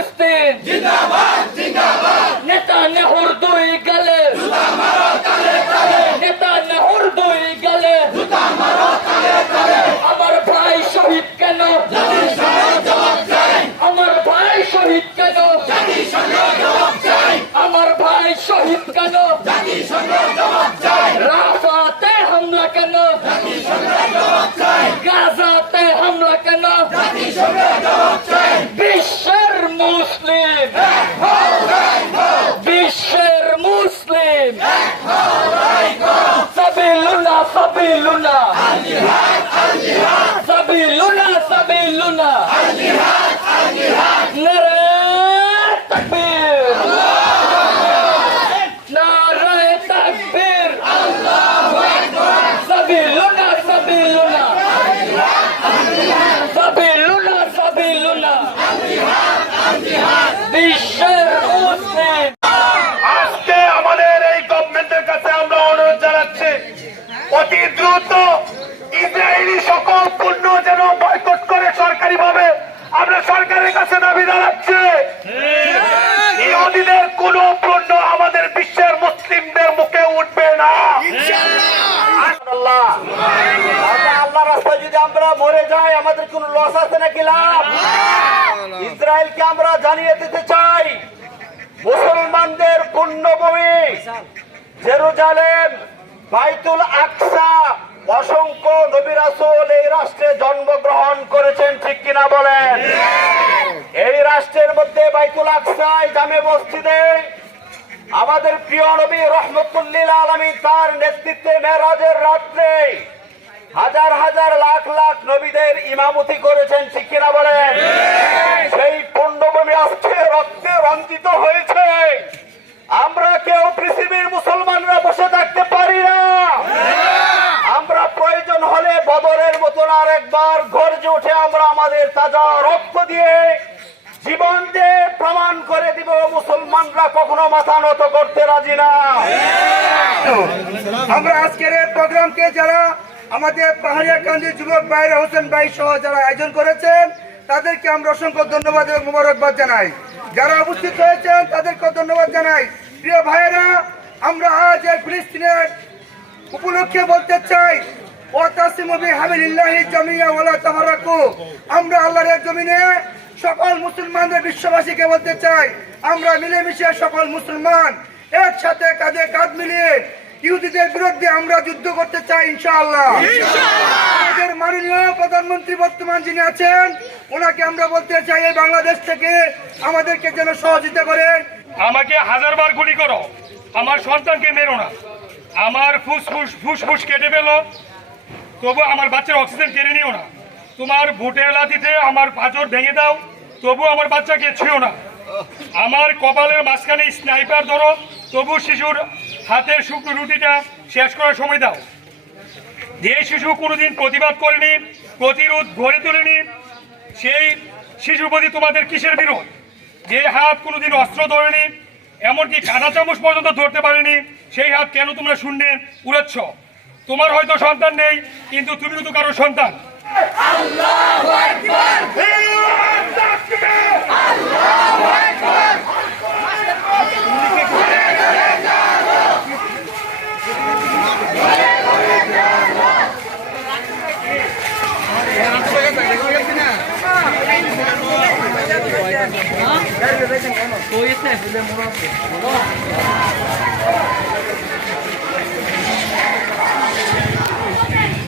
ফিলিস্তিন। জিন্দাবাদ জিন্দাবাদ। নেতা নেহুর দুই গেলে। নেতা নেহুর দুই গেলে। আমার ভাই শহীদ কেন? জাতির সঙ্গে জবাব চাই। আমার ভাই শহীদ কেন? জাতির সঙ্গে জবাব চাই। আমার ভাই শহীদ কেন? জাতির সঙ্গে জবাব চাই। রাফাতে হামলা কেন? জাতির সঙ্গে জবাব চাই। গাজাতে হামলা কেন? বিশ্বের মুসলিম ஆப்பிள் உண்டா? সকল পণ্য যেন বয়কট করে সরকারি ভাবে আমরা সরকারের কাছে দাবি জানাচ্ছি। ইহুদিদের কোন পণ্য আমাদের বিশ্বের মুসলিমদের মুখে উঠবে না। আল্লাহ আল্লাহ রাস্তায় যদি আমরা মরে যাই আমাদের কোন লস আছে নাকি লাভ? ইসরায়েলকে আমরা জানিয়ে দিতে চাই মুসলমানদের পুণ্যভূমি জেরুজালেম বাইতুল আকসা অসংখ্য নবী রাসূল এই রাষ্ট্রে জন্মগ্রহণ করেছেন ঠিক কিনা বলেন? এই রাষ্ট্রের মধ্যে বাইতুল আকসায় জামে মসজিদে আমাদের প্রিয় নবী রহমতুল্লিল আলমী তার নেতৃত্বে মেরাজের রাত্রে হাজার হাজার লাখ লাখ নবীদের ইমামতি করেছেন ঠিক কিনা বলেন? সেই পুণ্যভূমি আজকে রক্তে রঞ্জিত হয়েছে। আমরা কেউ আমরা তাজা রক্ত দিয়ে জীবন দিয়ে প্রমাণ করে দিব, মুসলমানরা কখনো মাথা নত করতে রাজি না। আমরা আজকের এই প্রোগ্রামকে যারা আমাদের পাহাড়িয়া কান্দির যুবক বাইরে হোসেন ভাই সহ যারা আয়োজন করেছেন, তাদেরকে আমরা অসংখ্য ধন্যবাদ এবং মোবারকবাদ জানাই। যারা উপস্থিত হয়েছেন, তাদেরকে ধন্যবাদ জানাই। প্রিয় ভাইয়েরা, আমরা আজ ফিলিস্তিনের উপলক্ষে বলতে চাই ওয়াতাসিমু বিহাবিলিল্লাহি জামিয়া ওয়ালা তাফারাকু আমরা আল্লাহর জমিনে সকল মুসলমানদের বিশ্ববাসীকে বলতে চাই আমরা মিলেমিশে সকল মুসলমান একসাথে কাঁধে কাঁধ মিলিয়ে ইহুদিদের বিরুদ্ধে আমরা যুদ্ধ করতে চাই ইনশাআল্লাহ। আমাদের মাননীয় প্রধানমন্ত্রী বর্তমান যিনি আছেন ওনাকে আমরা বলতে চাই এই বাংলাদেশ থেকে আমাদেরকে যেন সহযোগিতা করেন আমাকে হাজারবার গুলি করো আমার সন্তানকে মেরো না। আমার ফুসফুস ফুসফুস কেটে ফেলো তবু আমার বাচ্চার অক্সিজেন কেড়ে নিও না। তোমার ভোটের লাঠিতে আমার পাঁচর ভেঙে দাও, তবু আমার বাচ্চাকে ছুঁয়ো না। আমার কপালের মাঝখানে স্নাইপার ধরো, তবু শিশুর হাতের শুকনো রুটিটা শেষ করার সময় দাও। যে শিশু কোনোদিন প্রতিবাদ করেনি, প্রতিরোধ গড়ে তোলেনি, সেই শিশুর প্রতি তোমাদের কিসের বিরোধ? যে হাত কোনোদিন অস্ত্র ধরেনি, এমনকি কাঁটা চামচ পর্যন্ত ধরতে পারেনি, সেই হাত কেন তোমরা শূন্যে উড়াচ্ছ? তোমার হয়তো সন্তান নেই কিন্তু তুমি তো কারও সন্তান। হ্যাঁ।